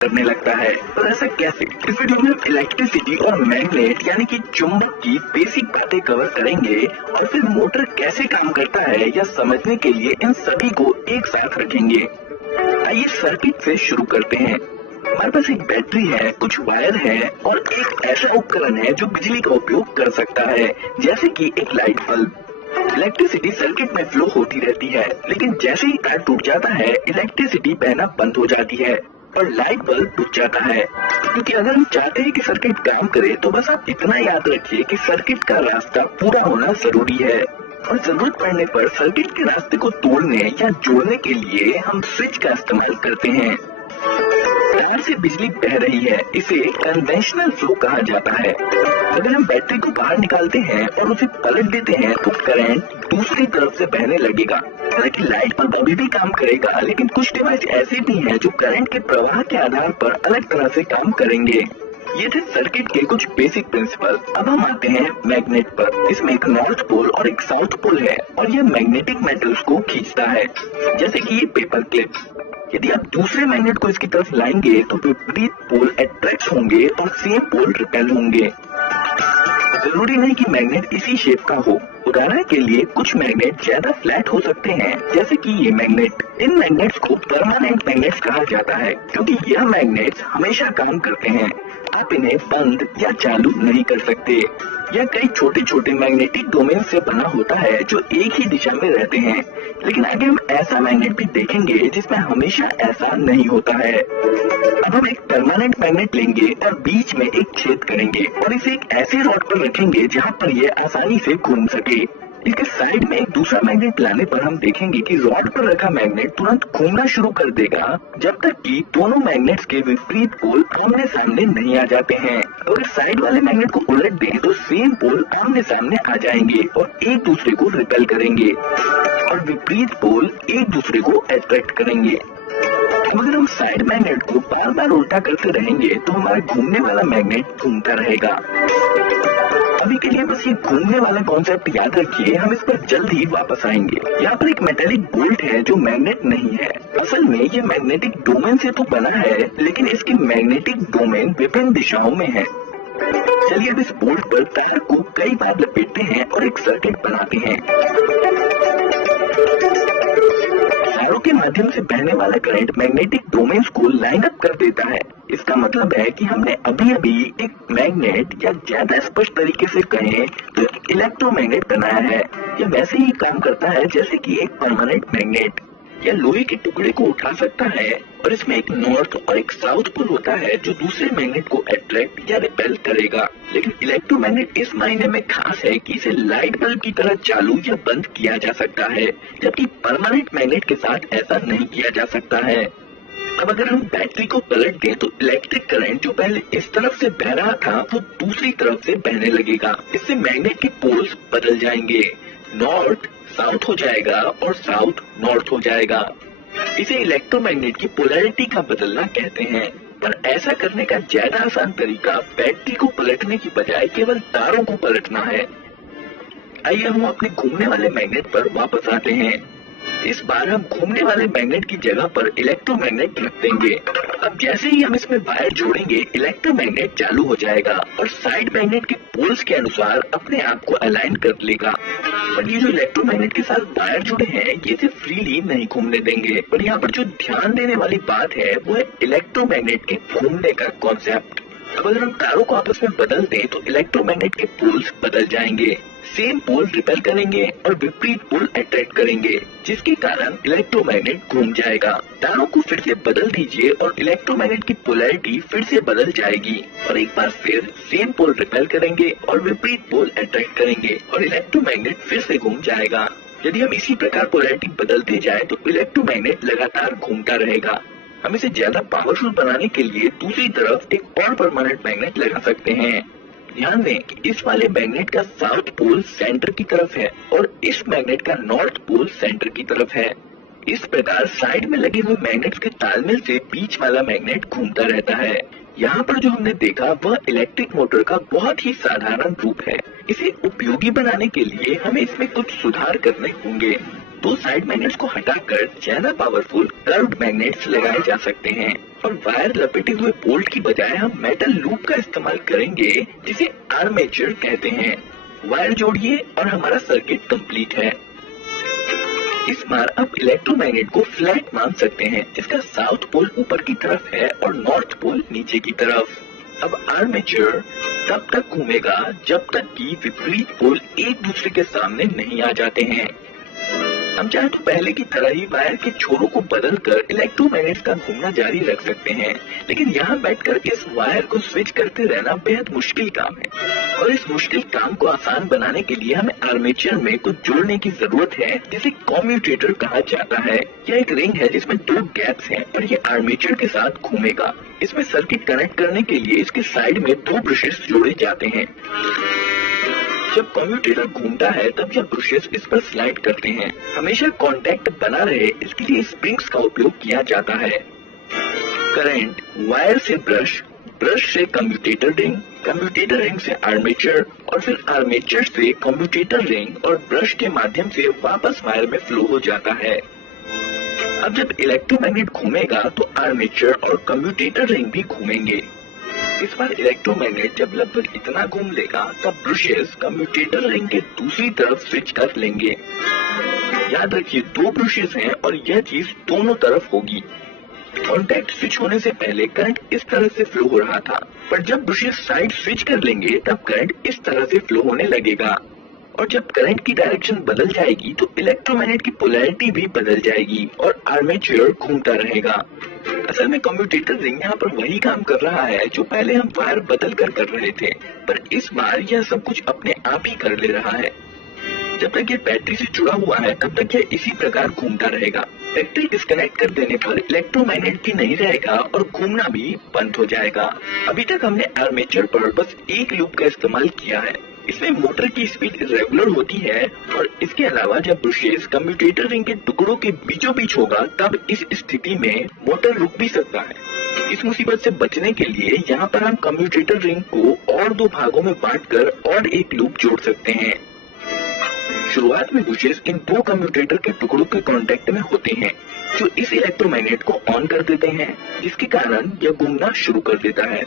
करने लगता है। तो ऐसा कैसे? इस वीडियो में हम इलेक्ट्रिसिटी और मैग्नेट यानी कि चुंबक की बेसिक बातें कवर करेंगे और फिर मोटर कैसे काम करता है यह समझने के लिए इन सभी को एक साथ रखेंगे। आइए सर्किट से शुरू करते हैं। हमारे पास एक बैटरी है, कुछ वायर है और एक ऐसा उपकरण है जो बिजली का उपयोग कर सकता है, जैसे कि एक लाइट बल्ब। इलेक्ट्रिसिटी सर्किट में फ्लो होती रहती है, लेकिन जैसे ही तार टूट जाता है इलेक्ट्रिसिटी बहना बंद हो जाती है और लाइट बल्ब बुझ जाता है। क्योंकि अगर हम चाहते हैं कि सर्किट काम करे तो बस आप इतना याद रखिए कि सर्किट का रास्ता पूरा होना जरूरी है और जरूरत पड़ने पर सर्किट के रास्ते को तोड़ने या जोड़ने के लिए हम स्विच का इस्तेमाल करते हैं। तार से बिजली बह रही है, इसे कन्वेंशनल फ्लो कहा जाता है। अगर हम बैटरी को बाहर निकालते हैं और उसे पलट देते हैं तो करंट दूसरी तरफ से बहने लगेगा। हालांकि लाइट बल्ब अभी भी काम करेगा, लेकिन कुछ डिवाइस ऐसे भी हैं जो करंट के प्रवाह के आधार पर अलग तरह से काम करेंगे। ये थे सर्किट के कुछ बेसिक प्रिंसिपल। अब हम आते हैं मैग्नेट पर। इसमें एक नॉर्थ पोल और एक साउथ पोल है और यह मैग्नेटिक मेटल्स को खींचता है, जैसे कि ये पेपर क्लिप। यदि आप दूसरे मैग्नेट को इसकी तरफ लाएंगे तो विपरीत पोल अट्रैक्ट होंगे और सेम पोल रिपेल होंगे। जरूरी नहीं कि मैग्नेट इसी शेप का हो। उदाहरण के लिए कुछ मैग्नेट ज्यादा फ्लैट हो सकते हैं, जैसे कि ये मैग्नेट। इन मैग्नेट्स को परमानेंट मैग्नेट्स कहा जाता है, क्योंकि यह मैग्नेट्स हमेशा काम करते हैं। आप इन्हें बंद या चालू नहीं कर सकते। यह कई छोटे छोटे मैग्नेटिक डोमेन से बना होता है जो एक ही दिशा में रहते हैं। लेकिन आगे हम ऐसा मैग्नेट भी देखेंगे जिसमें हमेशा ऐसा नहीं होता है। अब हम एक परमानेंट मैग्नेट लेंगे और बीच में एक छेद करेंगे और इसे एक ऐसे रॉड पर रखेंगे जहां पर यह आसानी से घूम सके। इसके साइड में एक दूसरा मैग्नेट लाने पर हम देखेंगे कि रॉड पर रखा मैग्नेट तुरंत घूमना शुरू कर देगा जब तक कि दोनों मैग्नेट्स के विपरीत पोल आमने सामने नहीं आ जाते हैं। अगर साइड वाले मैग्नेट को उलट दें तो सेम पोल आमने सामने आ जाएंगे और एक दूसरे को रिपेल करेंगे और विपरीत पोल एक दूसरे को अट्रैक्ट करेंगे। अगर हम साइड मैग्नेट को बार बार उल्टा करते रहेंगे तो हमारा घूमने वाला मैग्नेट घूमता रहेगा। अभी के लिए बस ये घूमने वाला कॉन्सेप्ट याद रखिए, हम इस पर जल्द ही वापस आएंगे। यहाँ पर एक मेटेलिक बोल्ट है जो मैग्नेट नहीं है। असल में ये मैग्नेटिक डोमेन से तो बना है, लेकिन इसकी मैग्नेटिक डोमेन विभिन्न दिशाओं में है। चलिए अब इस बोल्ट पर तार को कई बार लपेटते हैं और एक सर्किट बनाते हैं। तारों के माध्यम से बहने वाला करंट मैग्नेटिक डोमेन्स को लाइन अप कर देता है। इसका मतलब है कि हमने अभी अभी एक मैग्नेट या ज्यादा स्पष्ट तरीके से कहें तो एक इलेक्ट्रोमैग्नेट बनाया है। यह वैसे ही काम करता है जैसे कि एक परमानेंट मैग्नेट। यह लोहे के टुकड़े को उठा सकता है और इसमें एक नॉर्थ और एक साउथ पोल होता है जो दूसरे मैग्नेट को अट्रैक्ट या रिपेल करेगा। लेकिन इलेक्ट्रोमैग्नेट इस मायने में खास है कि इसे लाइट बल्ब की तरह चालू या बंद किया जा सकता है, जबकि परमानेंट मैग्नेट के साथ ऐसा नहीं किया जा सकता है। अब अगर हम बैटरी को पलट दें तो इलेक्ट्रिक करंट जो पहले इस तरफ से बह रहा था वो दूसरी तरफ से बहने लगेगा। इससे मैग्नेट के पोल्स बदल जाएंगे, नॉर्थ साउथ हो जाएगा और साउथ नॉर्थ हो जाएगा। इसे इलेक्ट्रोमैग्नेट की पोलैरिटी का बदलना कहते हैं। पर ऐसा करने का ज्यादा आसान तरीका बैटरी को पलटने की बजाय केवल तारों को पलटना है। आइए हम अपने घूमने वाले मैग्नेट पर वापस आते हैं। इस बार हम घूमने वाले मैग्नेट की जगह पर इलेक्ट्रोमैग्नेट रख देंगे। अब जैसे ही हम इसमें वायर जोड़ेंगे इलेक्ट्रोमैग्नेट चालू हो जाएगा और साइड मैग्नेट के पोल्स के अनुसार अपने आप को अलाइन कर लेगा। पर ये जो इलेक्ट्रोमैग्नेट के साथ वायर जुड़े हैं ये सिर्फ फ्रीली नहीं घूमने देंगे। पर यहाँ पर जो ध्यान देने वाली बात है वो है इलेक्ट्रोमैग्नेट के घूमने का कॉन्सेप्ट। अब अगर हम तारों को आपस में बदल दें तो इलेक्ट्रोमैग्नेट के पोल्स बदल जाएंगे। सेम पोल रिपेल करेंगे और विपरीत पोल अट्रैक्ट करेंगे, जिसके कारण इलेक्ट्रोमैग्नेट घूम जाएगा। तारों को फिर से बदल दीजिए और इलेक्ट्रोमैग्नेट की पोलैरिटी फिर से बदल जाएगी और एक बार फिर सेम पोल रिपेल करेंगे और विपरीत पोल अट्रैक्ट करेंगे और इलेक्ट्रोमैग्नेट फिर से घूम जाएगा। यदि हम इसी प्रकार पोलैरिटी बदलते जाए तो इलेक्ट्रोमैग्नेट लगातार घूमता रहेगा। हम इसे ज्यादा पावरफुल बनाने के लिए दूसरी तरफ एक और परमानेंट मैग्नेट लगा सकते हैं। ध्यान दें कि इस वाले मैग्नेट का साउथ पोल सेंटर की तरफ है और इस मैग्नेट का नॉर्थ पोल सेंटर की तरफ है। इस प्रकार साइड में लगे हुए मैग्नेट्स के तालमेल से बीच वाला मैग्नेट घूमता रहता है। यहाँ पर जो हमने देखा वह इलेक्ट्रिक मोटर का बहुत ही साधारण रूप है। इसे उपयोगी बनाने के लिए हमें इसमें कुछ सुधार करने होंगे। दो साइड मैग्नेट्स को हटाकर ज्यादा पावरफुल कर्व्ड मैग्नेट्स लगाए जा सकते हैं। और वायर लपेटे हुए बोल्ट की बजाय हम मेटल लूप का इस्तेमाल करेंगे जिसे आर्मेचर कहते हैं। वायर जोड़िए और हमारा सर्किट कंप्लीट है। इस बार आप इलेक्ट्रोमैग्नेट को फ्लैट मान सकते हैं, जिसका साउथ पोल ऊपर की तरफ है और नॉर्थ पोल नीचे की तरफ। अब आर्मेचर तब तक घूमेगा जब तक कि विपरीत पोल एक दूसरे के सामने नहीं आ जाते हैं। हम चाहे तो पहले की तरह ही वायर के छोरों को बदलकर इलेक्ट्रोमैग्नेट का घूमना जारी रख सकते हैं, लेकिन यहाँ बैठकर इस वायर को स्विच करते रहना बेहद मुश्किल काम है। और इस मुश्किल काम को आसान बनाने के लिए हमें आर्मेचर में कुछ जोड़ने की जरूरत है, जिसे कम्यूटेटर कहा जाता है। यह एक रिंग है जिसमें 2 गैप्स हैं और ये आर्मेचर के साथ घूमेगा। इसमें सर्किट कनेक्ट करने के लिए इसके साइड में 2 ब्रशेस जोड़े जाते हैं। जब कम्यूटेटर घूमता है तब यह ब्रशेस इस पर स्लाइड करते हैं। हमेशा कांटेक्ट बना रहे इसके लिए स्प्रिंग्स का उपयोग किया जाता है। करंट वायर से ब्रश, ब्रश से कम्यूटेटर रिंग से आर्मेचर और फिर आर्मेचर से कम्यूटेटर रिंग और ब्रश के माध्यम से वापस वायर में फ्लो हो जाता है। अब जब इलेक्ट्रोमैग्नेट घूमेगा तो आर्मेचर और कम्यूटेटर रिंग भी घूमेंगे। इस बार इलेक्ट्रोमैग्नेट जब लगभग इतना घूम लेगा तब ब्रशेस कम्यूटेटर रिंग के दूसरी तरफ स्विच कर लेंगे। याद रखिए 2 ब्रशेस हैं और यह चीज दोनों तरफ होगी। कॉन्टैक्ट स्विच होने से पहले करंट इस तरह से फ्लो हो रहा था, पर जब ब्रशेस साइड स्विच कर लेंगे तब करंट इस तरह से फ्लो होने लगेगा। और जब करंट की डायरेक्शन बदल जाएगी तो इलेक्ट्रोमैग्नेट की पोलैरिटी भी बदल जाएगी और आर्मेचर घूमता रहेगा। असल में कम्यूटेटर रिंग यहाँ पर वही काम कर रहा है जो पहले हम वायर बदल कर रहे थे, पर इस बार यह सब कुछ अपने आप ही कर ले रहा है। जब तक ये बैटरी से जुड़ा हुआ है तब तक यह इसी प्रकार घूमता रहेगा। बैटरी डिस्कनेक्ट कर देने पर इलेक्ट्रोमैग्नेट भी नहीं रहेगा और घूमना भी बंद हो जाएगा। अभी तक हमने आर्मेचर पर बस एक लूप का इस्तेमाल किया है। इसमें मोटर की स्पीड इरेगुलर होती है और इसके अलावा जब ब्रशेस कम्यूटेटर रिंग के टुकड़ों के बीचों बीच होगा तब इस स्थिति में मोटर रुक भी सकता है। इस मुसीबत से बचने के लिए यहाँ पर हम कम्यूटेटर रिंग को और 2 भागों में बांटकर और एक लूप जोड़ सकते हैं। शुरुआत में ब्रशेस इन 2 कम्यूटेटर के टुकड़ों के कांटेक्ट में होते हैं, जो इस इलेक्ट्रोमैग्नेट को ऑन कर देते हैं, जिसके कारण यह घूमना शुरू कर देता है।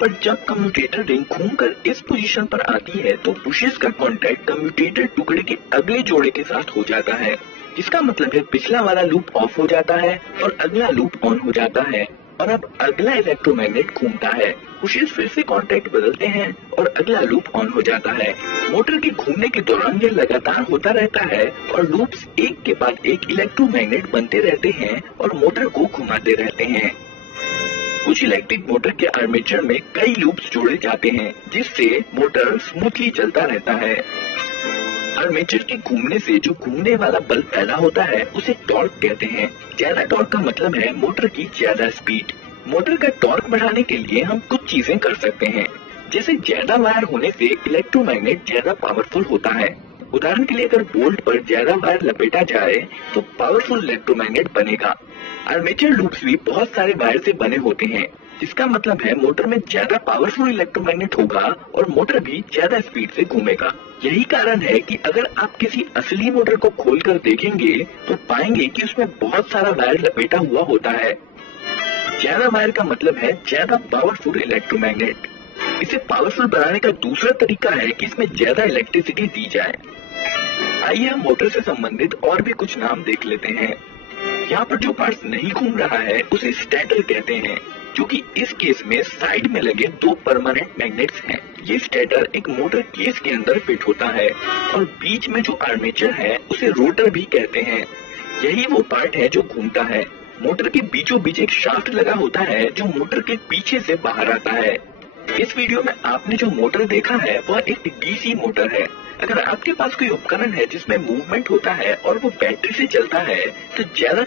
पर जब कम्यूटेटर रिंग घूमकर इस पोजीशन पर आती है तो ब्रशेस का कांटेक्ट कम्यूटेटर टुकड़े के अगले जोड़े के साथ हो जाता है, जिसका मतलब है पिछला वाला लूप ऑफ हो जाता है और अगला लूप ऑन हो जाता है और अब अगला इलेक्ट्रोमैग्नेट घूमता है। ब्रशेस फिर से कांटेक्ट बदलते हैं और अगला लूप ऑन हो जाता है। मोटर के घूमने के दौरान यह लगातार होता रहता है और लूप्स एक के बाद एक इलेक्ट्रोमैग्नेट बनते रहते हैं और मोटर को घुमाते रहते हैं। कुछ इलेक्ट्रिक मोटर के आर्मेचर में कई लूप्स जोड़े जाते हैं, जिससे मोटर स्मूथली चलता रहता है। आर्मेचर के घूमने से जो घूमने वाला बल पैदा होता है उसे टॉर्क कहते हैं। ज्यादा टॉर्क का मतलब है मोटर की ज्यादा स्पीड। मोटर का टॉर्क बढ़ाने के लिए हम कुछ चीजें कर सकते हैं, जैसे ज्यादा वायर होने से इलेक्ट्रोमैग्नेट ज्यादा पावरफुल होता है। उदाहरण के लिए अगर बोल्ट पर ज्यादा वायर लपेटा जाए तो पावरफुल इलेक्ट्रोमैग्नेट बनेगा। आर्मेचर लूप्स भी बहुत सारे वायर से बने होते हैं, जिसका मतलब है मोटर में ज्यादा पावरफुल इलेक्ट्रोमैग्नेट होगा और मोटर भी ज्यादा स्पीड से घूमेगा। यही कारण है कि अगर आप किसी असली मोटर को खोलकर देखेंगे तो पाएंगे कि उसमें बहुत सारा वायर लपेटा हुआ होता है। ज्यादा वायर का मतलब है ज्यादा पावरफुल इलेक्ट्रोमैग्नेट। इसे पावरफुल बनाने का दूसरा तरीका है कि इसमें ज्यादा इलेक्ट्रिसिटी दी जाए। आइए हम मोटर से संबंधित और भी कुछ नाम देख लेते हैं। यहाँ पर जो पार्ट नहीं घूम रहा है उसे स्टेटर कहते हैं, जो कि इस केस में साइड में लगे 2 परमानेंट मैग्नेट्स हैं। ये स्टेटर एक मोटर केस के अंदर फिट होता है और बीच में जो आर्मेचर है उसे रोटर भी कहते हैं। यही वो पार्ट है जो घूमता है। मोटर के बीचों बीच एक शाफ्ट लगा होता है जो मोटर के पीछे से बाहर आता है। इस वीडियो में आपने जो मोटर देखा है वह एक डीसी मोटर है। अगर आपके पास कोई उपकरण है जिसमें मूवमेंट होता है और वो बैटरी से चलता है तो ज्यादा